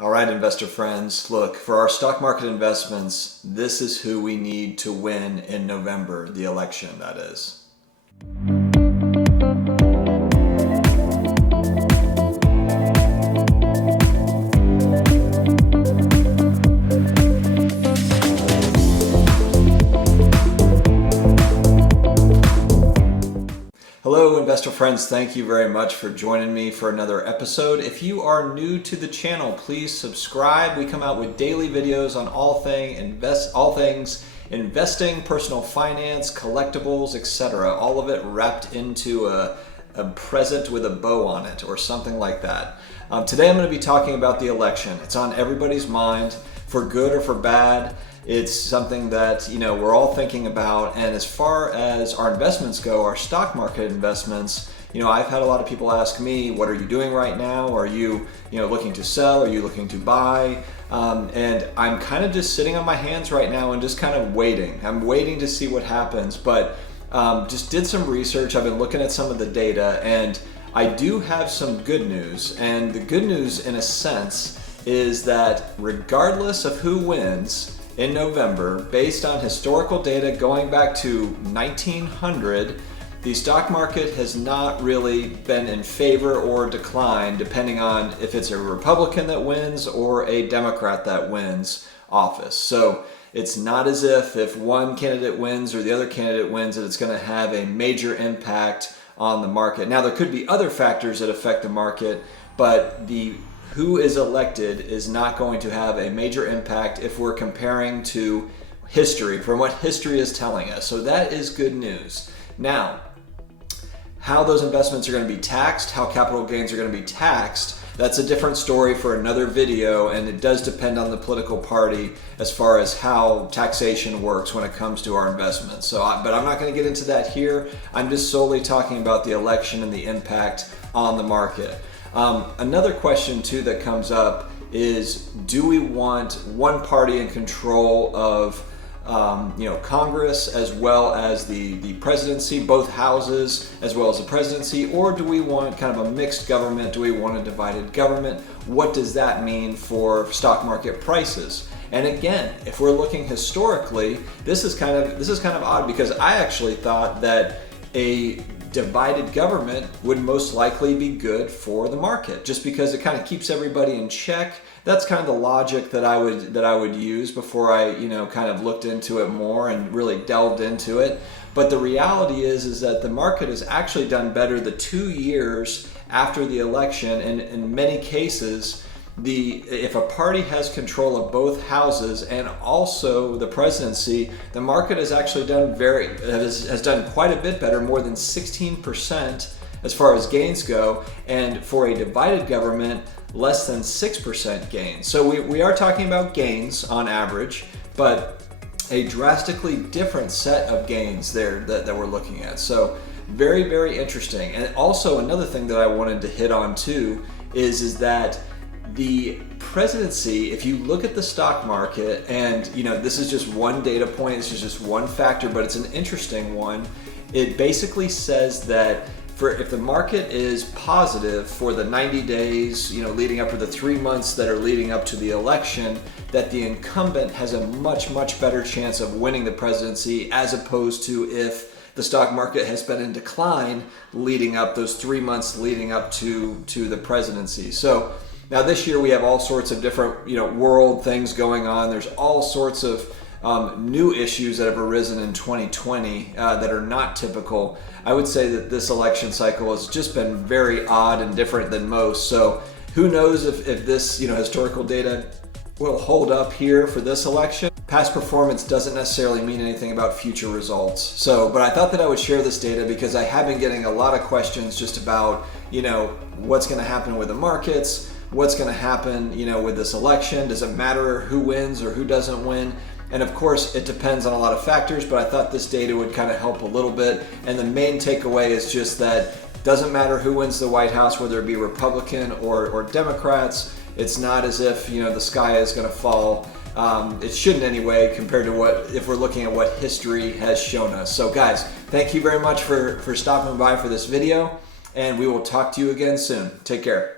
All right, investor friends, look, for our stock market investments, this is who we need to win in November, the election, that is. Hello, investor friends. Thank you very much for joining me for another episode. If you are new to the channel, please subscribe. We come out with daily videos on all things investing, personal finance, collectibles, etc. All of it wrapped into a present with a bow on it or something like that. Today I'm going to be talking about the election. It's on everybody's mind, for good or for bad. It's something that, we're all thinking about. And as far as our investments go, our stock market investments, I've had a lot of people ask me, what are you doing right now? Are you, looking to sell? Are you looking to buy? And I'm kind of just sitting on my hands right now and just kind of waiting. I'm waiting to see what happens, but just did some research. I've been looking at some of the data, and I do have some good news. And the good news, in a sense, is that regardless of who wins in November, based on historical data going back to 1900, the stock market has not really been in favor or decline, depending on if it's a Republican that wins or a Democrat that wins office. So it's not as if one candidate wins or the other candidate wins that it's going to have a major impact on the market. Now, there could be other factors that affect the market, but who is elected is not going to have a major impact if we're comparing to history, from what history is telling us. So that is good news. Now, how those investments are going to be taxed, how capital gains are going to be taxed, that's a different story for another video, and it does depend on the political party as far as how taxation works when it comes to our investments. But I'm not going to get into that here. I'm just solely talking about the election and the impact on the market. Another question too that comes up is, do we want one party in control of Congress as well as the presidency, both houses as well as the presidency, or do we want kind of a mixed government? Do we want a divided government? What does that mean for stock market prices? And again, if we're looking historically, this is kind of odd, because I actually thought that a divided government would most likely be good for the market, just because it kind of keeps everybody in check. That's kind of the logic that I would use before I kind of looked into it more and really delved into it. But the reality is that the market has actually done better the 2 years after the election, and in many cases, if a party has control of both houses and also the presidency, the market has actually done has done quite a bit better, more than 16% as far as gains go, and for a divided government, less than 6% gains. So we are talking about gains on average, but a drastically different set of gains there that we're looking at. So very, very interesting. And also another thing that I wanted to hit on too is that the presidency, if you look at the stock market, and this is just one data point, this is just one factor, but it's an interesting one. It basically says that if the market is positive for the 90 days, leading up, or the 3 months that are leading up to the election, that the incumbent has a much, much better chance of winning the presidency, as opposed to if the stock market has been in decline leading up those 3 months leading up to the presidency. So now this year we have all sorts of different, world things going on. There's all sorts of new issues that have arisen in 2020 that are not typical. I would say that this election cycle has just been very odd and different than most. So who knows if this, historical data will hold up here for this election. Past performance doesn't necessarily mean anything about future results. But I thought that I would share this data because I have been getting a lot of questions just about, what's going to happen with the markets. What's going to happen, with this election? Does it matter who wins or who doesn't win? And of course, it depends on a lot of factors, but I thought this data would kind of help a little bit. And the main takeaway is just that it doesn't matter who wins the White House, whether it be Republican or Democrats. It's not as if, the sky is going to fall. It shouldn't anyway, compared to if we're looking at what history has shown us. So guys, thank you very much for stopping by for this video, and we will talk to you again soon. Take care.